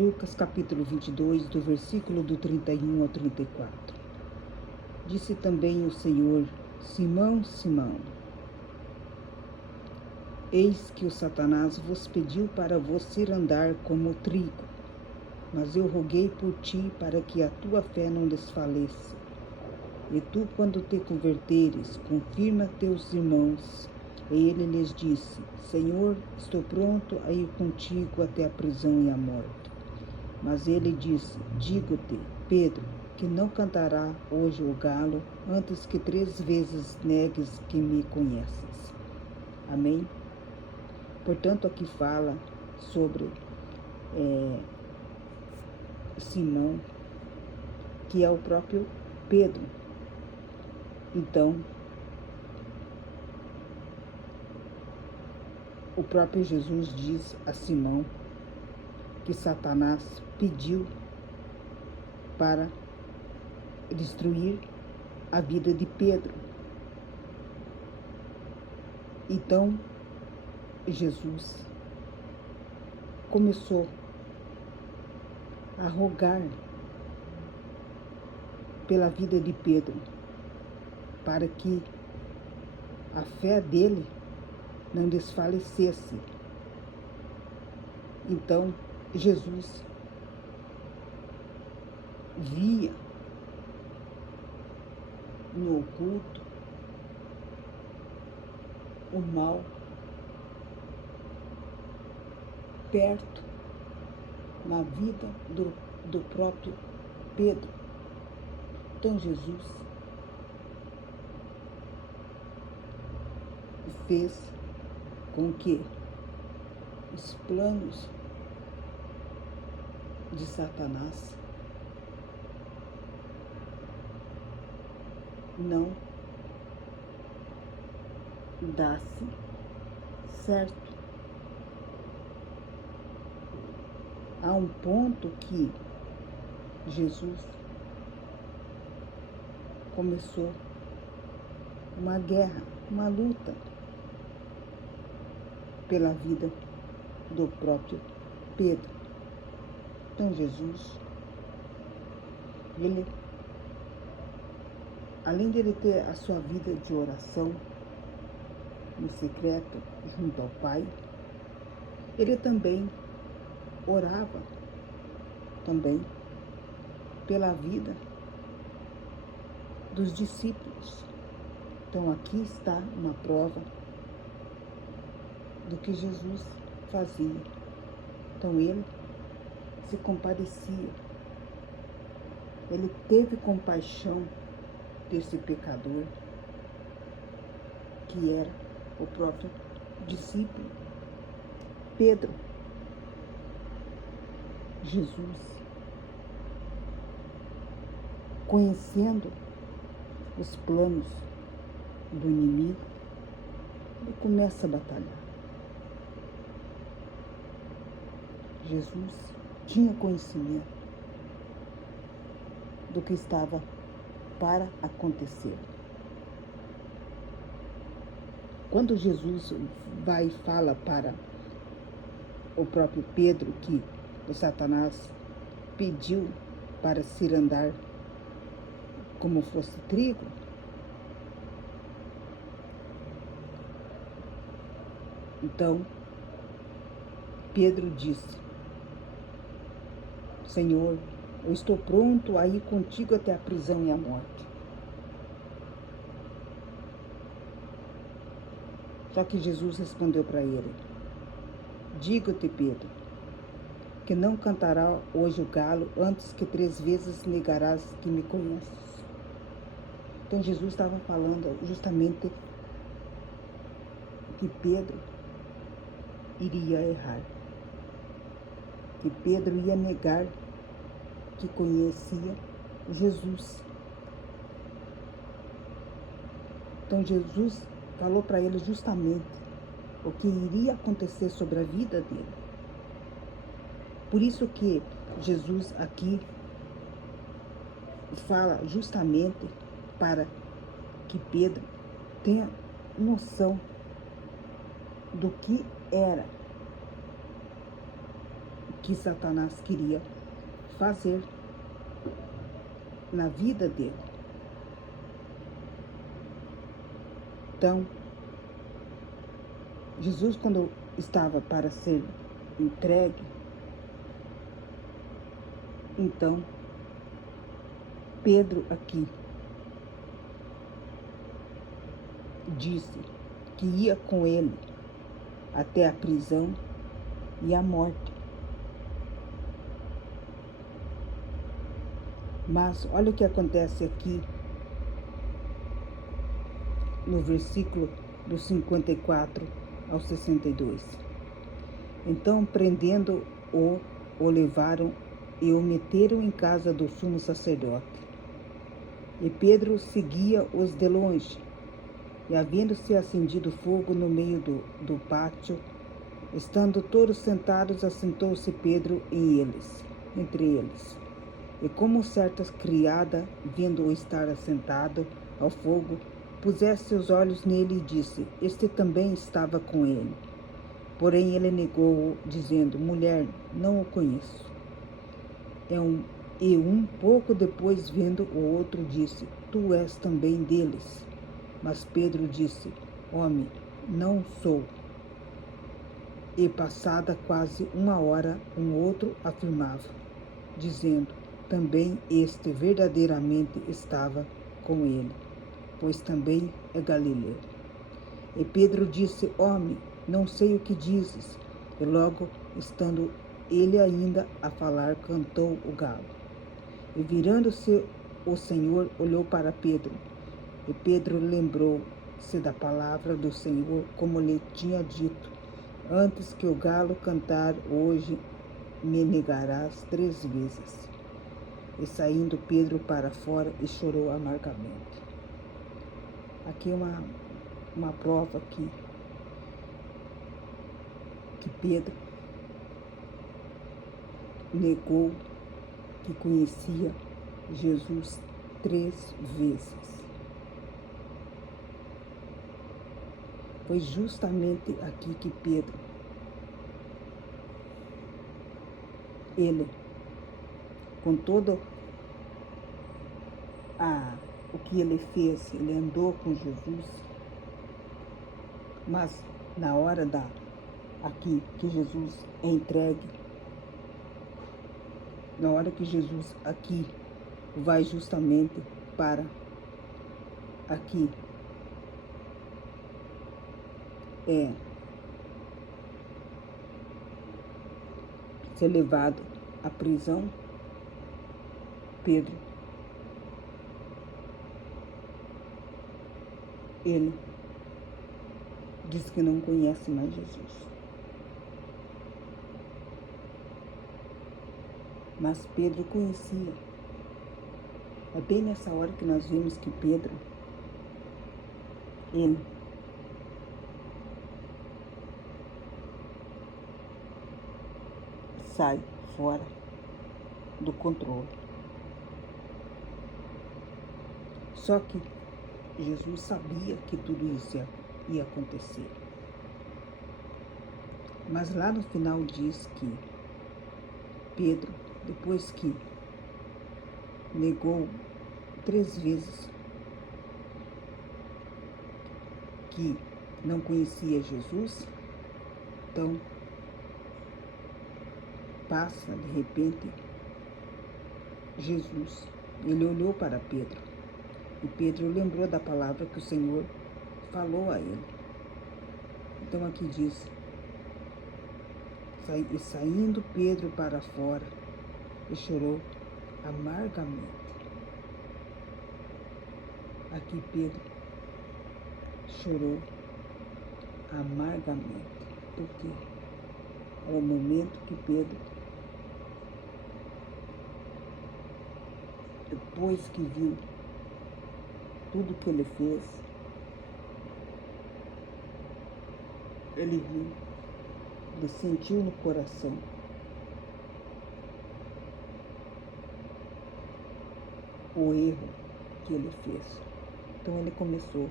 Lucas capítulo 22, do versículo do 31 ao 34. Disse também o Senhor: Simão, Simão, eis que o Satanás vos pediu para vos cirandar como trigo, mas eu roguei por ti para que a tua fé não desfaleça. E tu, quando te converteres, confirma teus irmãos. E ele lhes disse: Senhor, estou pronto a ir contigo até a prisão e a morte. Mas ele disse: Digo-te, Pedro, que não cantará hoje o galo antes que 3 vezes negues que me conheces. Amém? Portanto, aqui fala sobre Simão, que é o próprio Pedro. Então, o próprio Jesus diz a Simão que Satanás pediu para destruir a vida de Pedro. Então, Jesus começou a rogar pela vida de Pedro, para que a fé dele não desfalecesse. Então, Jesus via no oculto o mal perto na vida do próprio Pedro. Então, Jesus fez com que os planos de Satanás não desse certo. Há um ponto que Jesus começou uma guerra, uma luta pela vida do próprio Pedro. Então Jesus, ele, além de ele ter a sua vida de oração no secreto junto ao Pai, ele também orava também pela vida dos discípulos. Então aqui está uma prova do que Jesus fazia. Então ele se compadecia, ele teve compaixão desse pecador que era o próprio discípulo Pedro. Jesus, conhecendo os planos do inimigo, ele começa a batalhar. Jesus tinha conhecimento do que estava para acontecer. Quando Jesus vai e fala para o próprio Pedro que o Satanás pediu para cirandar como fosse trigo, então Pedro disse: Senhor, eu estou pronto a ir contigo até a prisão e a morte. Só que Jesus respondeu para ele: Digo-te, Pedro, que não cantará hoje o galo antes que 3 vezes negarás que me conheces. Então Jesus estava falando justamente que Pedro iria errar, que Pedro ia negar que conhecia Jesus. Então Jesus falou para ele justamente o que iria acontecer sobre a vida dele. Por isso que Jesus aqui fala justamente para que Pedro tenha noção do que era que que Satanás queria fazer na vida dele. Então, Jesus, quando estava para ser entregue, então, Pedro aqui disse que ia com ele até a prisão e a morte. Mas olha o que acontece aqui no versículo do 54 ao 62. Então, prendendo-o, o levaram e o meteram em casa do sumo sacerdote. E Pedro seguia-os de longe. E havendo-se acendido fogo no meio do pátio, estando todos sentados, assentou-se Pedro entre eles. E como certa criada, vendo-o estar assentado ao fogo, pusesse os olhos nele e disse: Este também estava com ele. Porém ele negou-o, dizendo: Mulher, não o conheço. E um pouco depois, vendo o outro, disse: Tu és também deles. Mas Pedro disse: Homem, não sou. E passada quase uma hora, um outro afirmava, dizendo: Também este verdadeiramente estava com ele, pois também é galileu. E Pedro disse: Homem, não sei o que dizes. E logo, estando ele ainda a falar, cantou o galo. E virando-se o Senhor, olhou para Pedro. E Pedro lembrou-se da palavra do Senhor, como lhe tinha dito: Antes que o galo cantar, hoje me negarás 3 vezes. E saindo Pedro para fora e chorou amargamente. Aqui uma prova que Pedro negou que conhecia Jesus 3 vezes. Foi justamente aqui que Pedro, ele, com todo o que ele fez, ele andou com Jesus, mas na hora aqui que Jesus é entregue, na hora que Jesus aqui vai justamente para aqui ser levado à prisão, Pedro, ele diz que não conhece mais Jesus. Mas Pedro conhecia. É bem nessa hora que nós vimos que Pedro, ele sai fora do controle. Só que Jesus sabia que tudo isso ia acontecer. Mas lá no final diz que Pedro, depois que negou 3 vezes que não conhecia Jesus, então passa de repente Jesus. Ele olhou para Pedro e Pedro lembrou da palavra que o Senhor falou a ele. Então aqui diz: e saindo Pedro para fora e chorou amargamente. Aqui Pedro chorou amargamente, porque era o momento que Pedro, depois que viu tudo que ele fez, ele viu, ele sentiu no coração o erro que ele fez. Então ele começou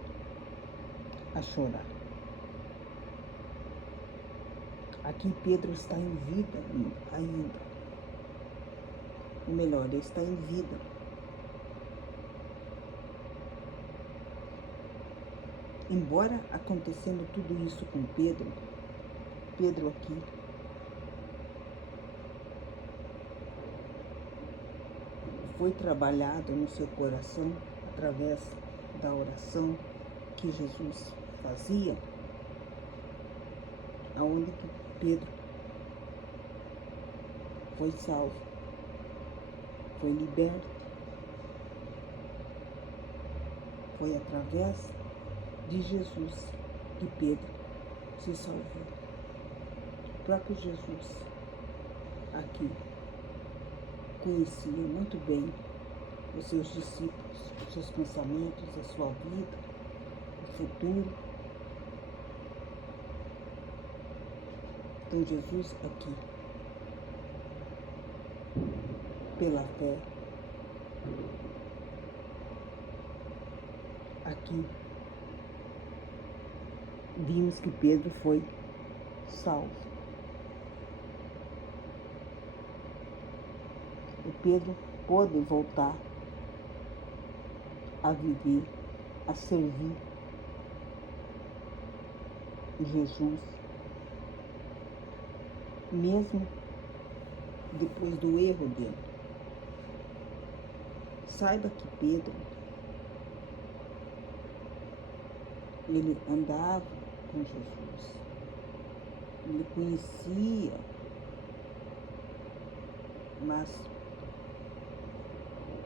a chorar. Aqui Pedro está em vida ainda. Ou melhor, ele está em vida. Embora acontecendo tudo isso com Pedro aqui foi trabalhado no seu coração através da oração que Jesus fazia, aonde que Pedro foi salvo, foi liberto, foi através de Jesus que Pedro se salvou. O próprio Jesus aqui conhecia muito bem os seus discípulos, os seus pensamentos, a sua vida, o futuro. Então Jesus aqui, pela fé, aqui vimos que Pedro foi salvo. E Pedro pôde voltar a viver, a servir Jesus, mesmo depois do erro dele. Saiba que Pedro, ele andava com Jesus, ele conhecia, mas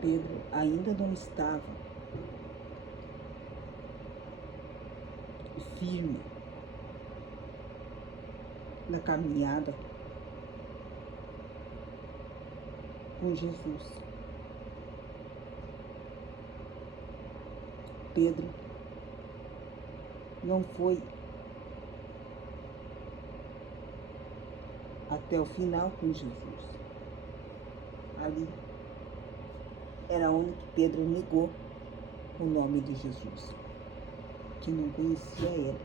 Pedro ainda não estava firme na caminhada com Jesus. Pedro não foi até o final com Jesus. Ali era onde que Pedro negou o nome de Jesus, que não conhecia ele.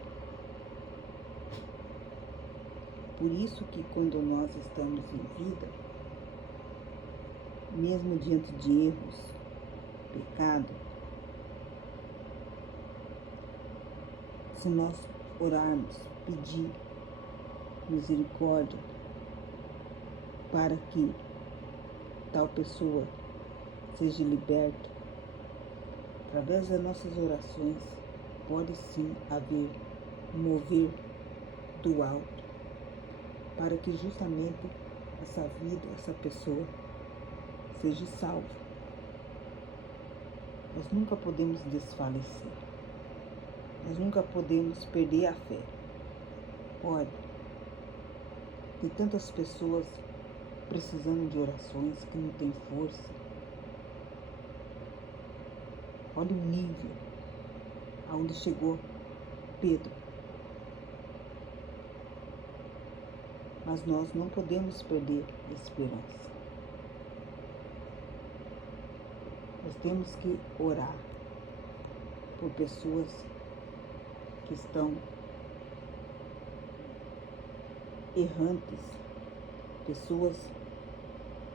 Por isso que quando nós estamos em vida, mesmo diante de erros, pecado, se nós orarmos, pedir misericórdia para que tal pessoa seja liberta, através das nossas orações, pode sim haver mover do alto, para que justamente essa vida, essa pessoa seja salva. Nós nunca podemos desfalecer. Nós nunca podemos perder a fé. Olha, tem tantas pessoas precisando de orações que não têm força. Olha o nível aonde chegou Pedro. Mas nós não podemos perder a esperança. Nós temos que orar por pessoas que estão errantes, pessoas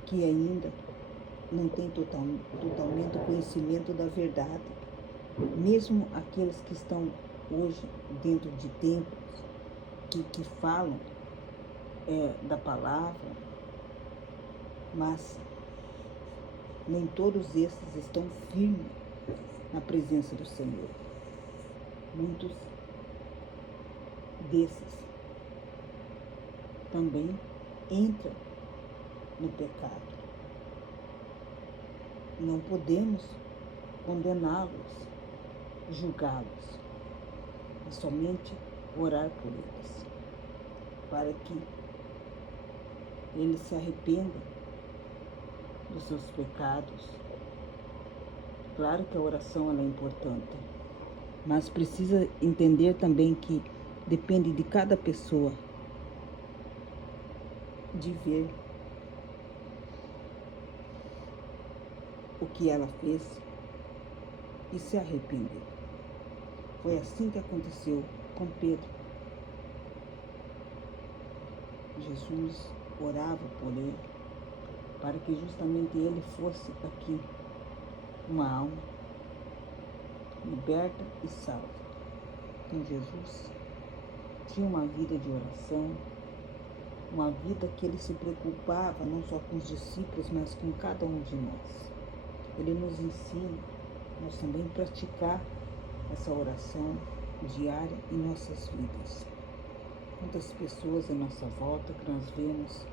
que ainda não têm totalmente o conhecimento da verdade. Mesmo aqueles que estão hoje dentro de templos, que falam da palavra, mas nem todos esses estão firmes na presença do Senhor. Muitos desses também entram no pecado. Não podemos condená-los, julgá-los, mas somente orar por eles, para que eles se arrependam dos seus pecados. Claro que a oração ela é importante, mas precisa entender também que depende de cada pessoa de ver o que ela fez e se arrepender. Foi assim que aconteceu com Pedro. Jesus orava por ele, para que justamente ele fosse aqui uma alma liberta e salva. Então Jesus tinha uma vida de oração, uma vida que ele se preocupava não só com os discípulos, mas com cada um de nós. Ele nos ensina, nós também praticar essa oração diária em nossas vidas. Quantas pessoas à nossa volta que nós vemos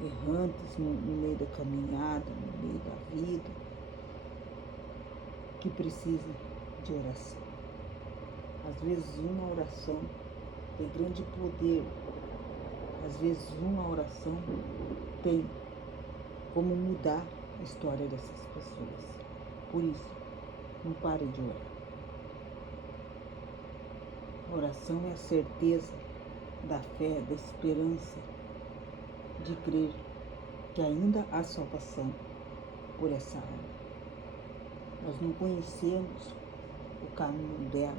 errantes no meio da caminhada, no meio da vida, que precisam de oração. Às vezes uma oração tem grande poder, às vezes uma oração tem como mudar a história dessas pessoas. Por isso, não pare de orar. A oração é a certeza da fé, da esperança, de crer que ainda há salvação por essa alma. Nós não conhecemos o caminho dela,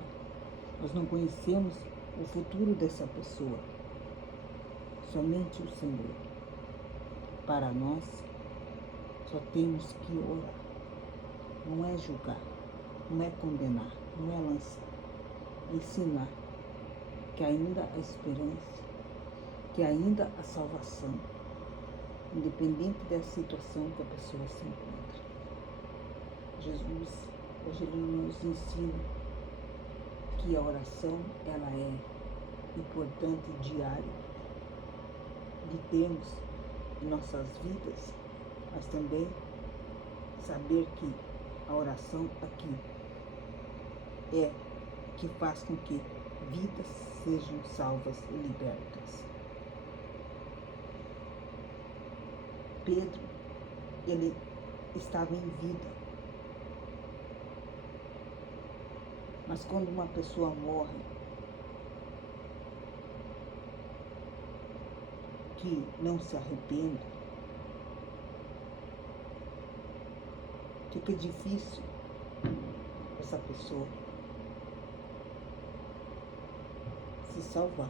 nós não conhecemos o futuro dessa pessoa. Somente o Senhor. Para nós, só temos que orar. Não é julgar, não é condenar, não é lançar. É ensinar que ainda há esperança, que ainda há salvação, independente da situação que a pessoa se encontra. Jesus, hoje ele nos ensina que a oração, ela é importante diária de termos em nossas vidas, mas também saber que a oração aqui é que faz com que vidas sejam salvas e libertas. Pedro, ele estava em vida, mas quando uma pessoa morre, que não se arrepende, fica difícil essa pessoa se salvar.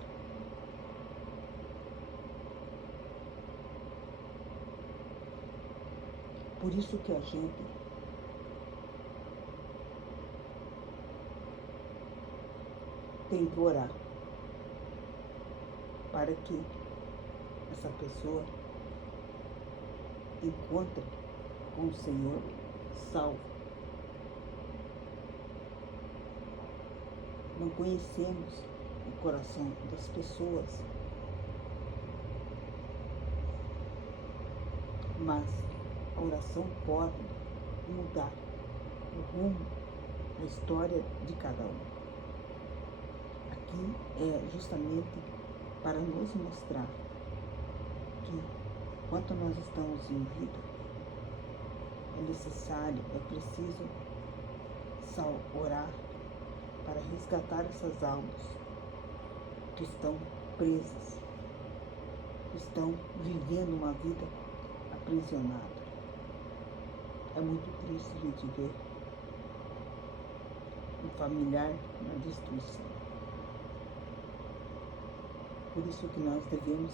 Por isso que a gente tem que orar para que essa pessoa encontre com o Senhor salvo. Não conhecemos o coração das pessoas, mas a oração pode mudar o rumo, a história de cada um. Aqui é justamente para nos mostrar que, enquanto nós estamos em vida, é necessário, é preciso orar para resgatar essas almas que estão presas, que estão vivendo uma vida aprisionada. É muito triste a gente ver um familiar na destruição. Por isso que nós devemos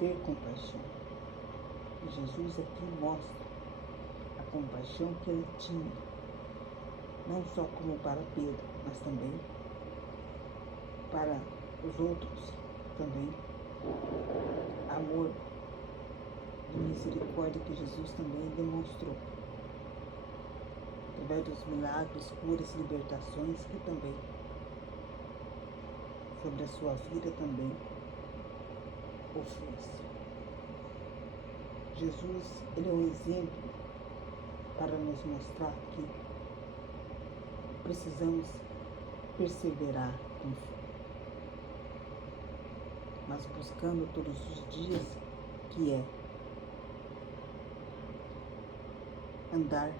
ter compaixão. E Jesus aqui mostra a compaixão que ele tinha, não só como para Pedro, mas também para os outros, também amor e misericórdia que Jesus também demonstrou, através dos milagres, curas, libertações que também sobre a sua vida também o fez. Jesus, ele é um exemplo para nos mostrar que precisamos perseverar com fé, mas buscando todos os dias, que é andar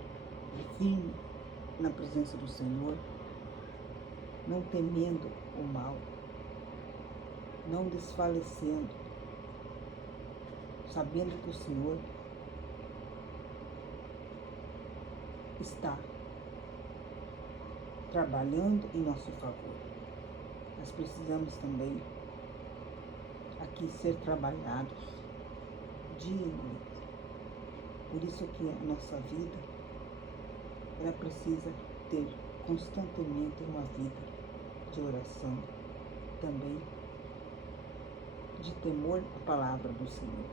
firme na presença do Senhor, não temendo o mal, não desfalecendo, sabendo que o Senhor está trabalhando em nosso favor. Nós precisamos também aqui ser trabalhados dia e noite. Por isso que a nossa vida, ela precisa ter constantemente uma vida de oração, também de temor à palavra do Senhor.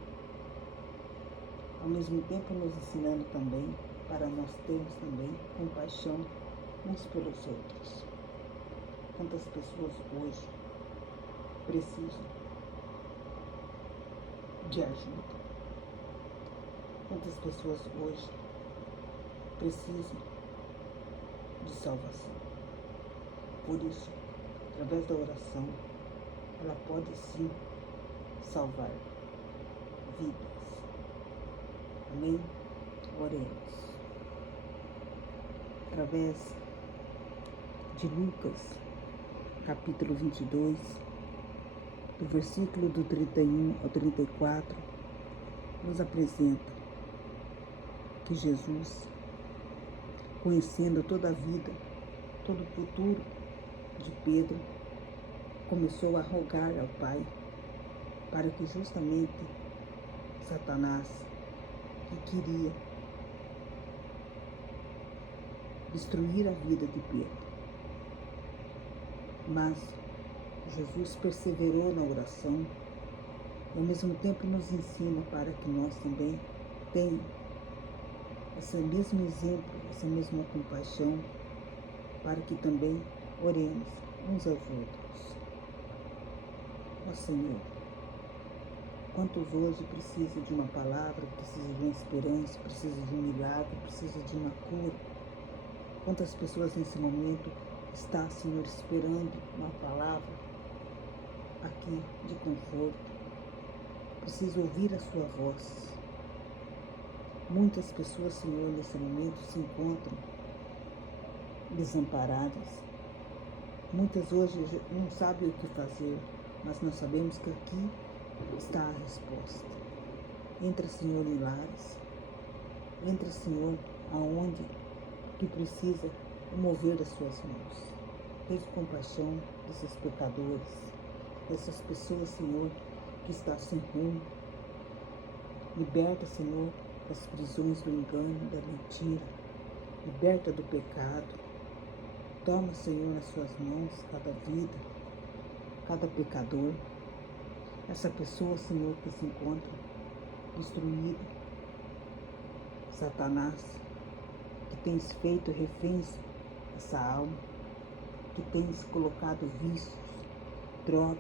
Ao mesmo tempo nos ensinando também para nós termos também compaixão uns pelos outros. Quantas pessoas hoje precisam de ajuda? Quantas pessoas hoje precisam de salvação? Por isso, através da oração, ela pode sim salvar vidas. Amém? Oremos. Através de Lucas, capítulo 22, do versículo do 31 ao 34, nos apresenta que Jesus, conhecendo toda a vida, todo o futuro de Pedro, começou a rogar ao Pai para que justamente Satanás, que queria destruir a vida de Pedro, mas Jesus perseverou na oração e ao mesmo tempo nos ensina para que nós também tenhamos esse mesmo exemplo, essa mesma compaixão, para que também oremos uns aos outros. Ó Senhor, quantos hoje precisam de uma palavra, precisam de uma esperança, precisam de um milagre, precisam de uma cura? Quantas pessoas nesse momento estão, Senhor, esperando uma palavra aqui de conforto? Precisam ouvir a sua voz. Muitas pessoas, Senhor, nesse momento se encontram desamparadas. Muitas hoje não sabem o que fazer, mas nós sabemos que aqui está a resposta. Entra, Senhor, em lares. Entra, Senhor, aonde tu precisa mover as suas mãos. Tenha compaixão desses pecadores, dessas pessoas, Senhor, que estão sem rumo. Liberta, Senhor, das prisões do engano, da mentira. Liberta do pecado. Toma, Senhor, nas suas mãos cada vida, cada pecador. Essa pessoa, Senhor, que se encontra destruída. Satanás, que tens feito reféns essa alma, que tens colocado vícios, drogas,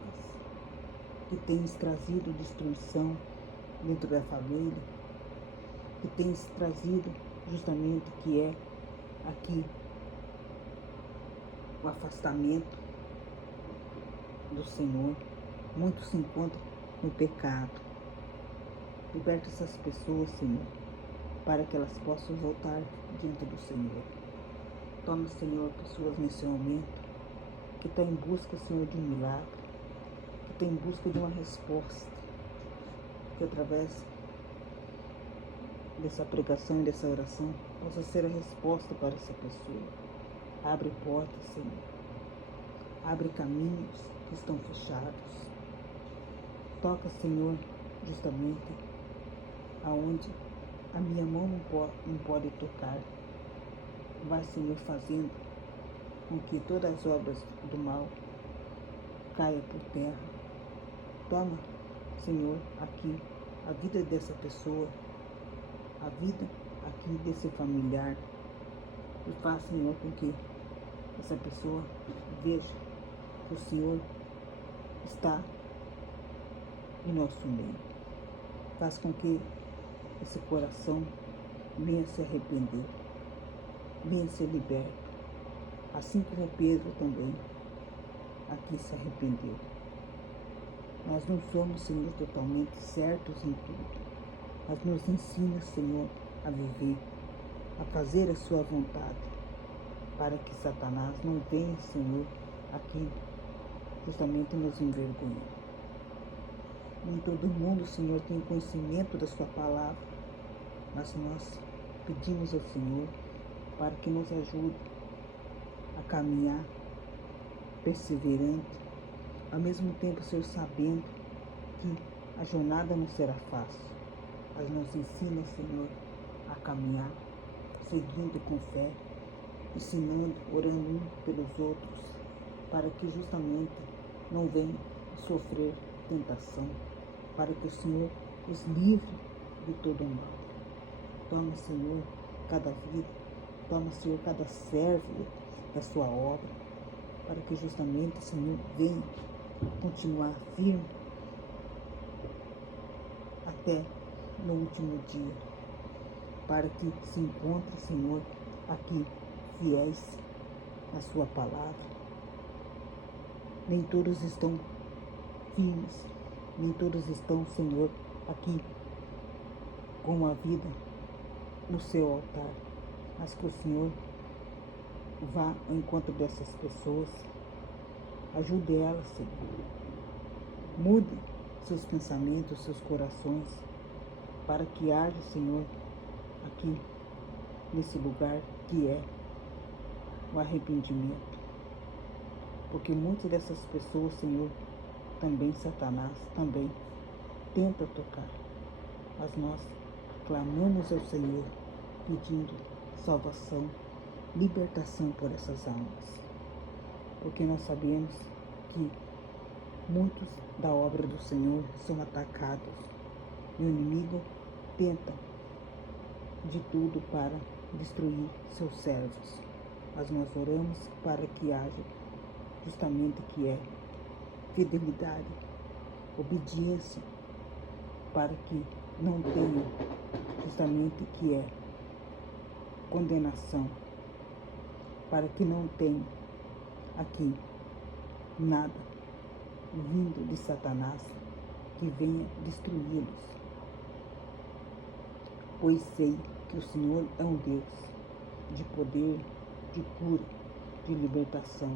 que tens trazido destruição dentro da família, que tens trazido justamente que é aqui o afastamento do Senhor. Muitos se encontram no pecado. Liberta essas pessoas, Senhor, para que elas possam voltar diante do Senhor. Toma, Senhor, pessoas nesse momento que estão em busca, Senhor, de um milagre, que estão em busca de uma resposta, que através dessa pregação e dessa oração possa ser a resposta para essa pessoa. Abre portas, Senhor. Abre caminhos que estão fechados. Toca, Senhor, justamente aonde a minha mão não pode tocar. Vai, Senhor, fazendo com que todas as obras do mal caiam por terra. Toma, Senhor, aqui a vida dessa pessoa, a vida aqui desse familiar, e faz, Senhor, com que essa pessoa veja que o Senhor está em nosso meio. Faz com que esse coração venha se arrepender, venha ser liberto, assim como Pedro também aqui se arrependeu. Nós não somos, Senhor, totalmente certos em tudo, mas nos ensina, Senhor, a viver, a fazer a sua vontade, para que Satanás não venha, Senhor, aqui justamente nos envergonhar. Nem todo mundo, Senhor, tem conhecimento da sua palavra, mas nós pedimos ao Senhor para que nos ajude a caminhar perseverante, ao mesmo tempo, Senhor, sabendo aqui a jornada não será fácil, mas nos ensina, Senhor, a caminhar, seguindo com fé, ensinando, orando um pelos outros, para que justamente não venham sofrer tentação, para que o Senhor os livre de todo o mal. Toma, Senhor, cada vida, toma, Senhor, cada servo da sua obra, para que justamente, Senhor, venha continuar firme até no último dia, para que se encontre, Senhor, aqui fiéis à sua palavra. Nem todos estão firmes, nem todos estão, Senhor, aqui com a vida no seu altar, mas que o Senhor vá ao encontro dessas pessoas, ajude elas, Senhor. Mude seus pensamentos, seus corações, para que haja, Senhor, aqui nesse lugar que é o arrependimento. Porque muitas dessas pessoas, Senhor, também Satanás, também tenta tocar. Mas nós clamamos ao Senhor, pedindo salvação, libertação por essas almas. Porque nós sabemos que muitos da obra do Senhor são atacados e o inimigo tenta de tudo para destruir seus servos. Mas nós oramos para que haja justamente que é fidelidade, obediência, para que não tenha justamente que é condenação, para que não tenha aqui nada vindo de Satanás que venha destruí-los. Pois sei que o Senhor é um Deus de poder, de cura, de libertação.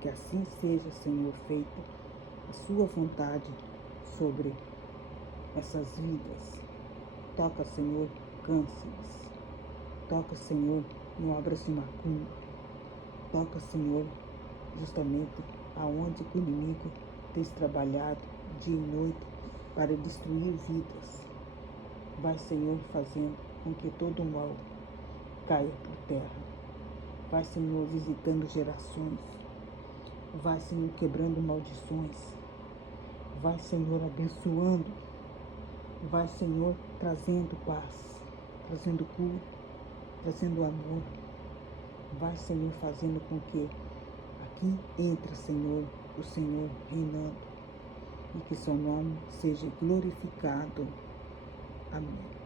Que assim seja, Senhor, feita a sua vontade sobre essas vidas. Toca, Senhor, cânceres. Toca, Senhor, em obras de macumba. Toca, Senhor, justamente aonde o inimigo tem trabalhado dia e noite para destruir vidas. Vai, Senhor, fazendo com que todo o mal caia por terra. Vai, Senhor, visitando gerações. Vai, Senhor, quebrando maldições. Vai, Senhor, abençoando. Vai, Senhor, trazendo paz, trazendo cura, trazendo amor. Vai, Senhor, fazendo com que aqui entre, Senhor, o Senhor reinando e que seu nome seja glorificado. Amém.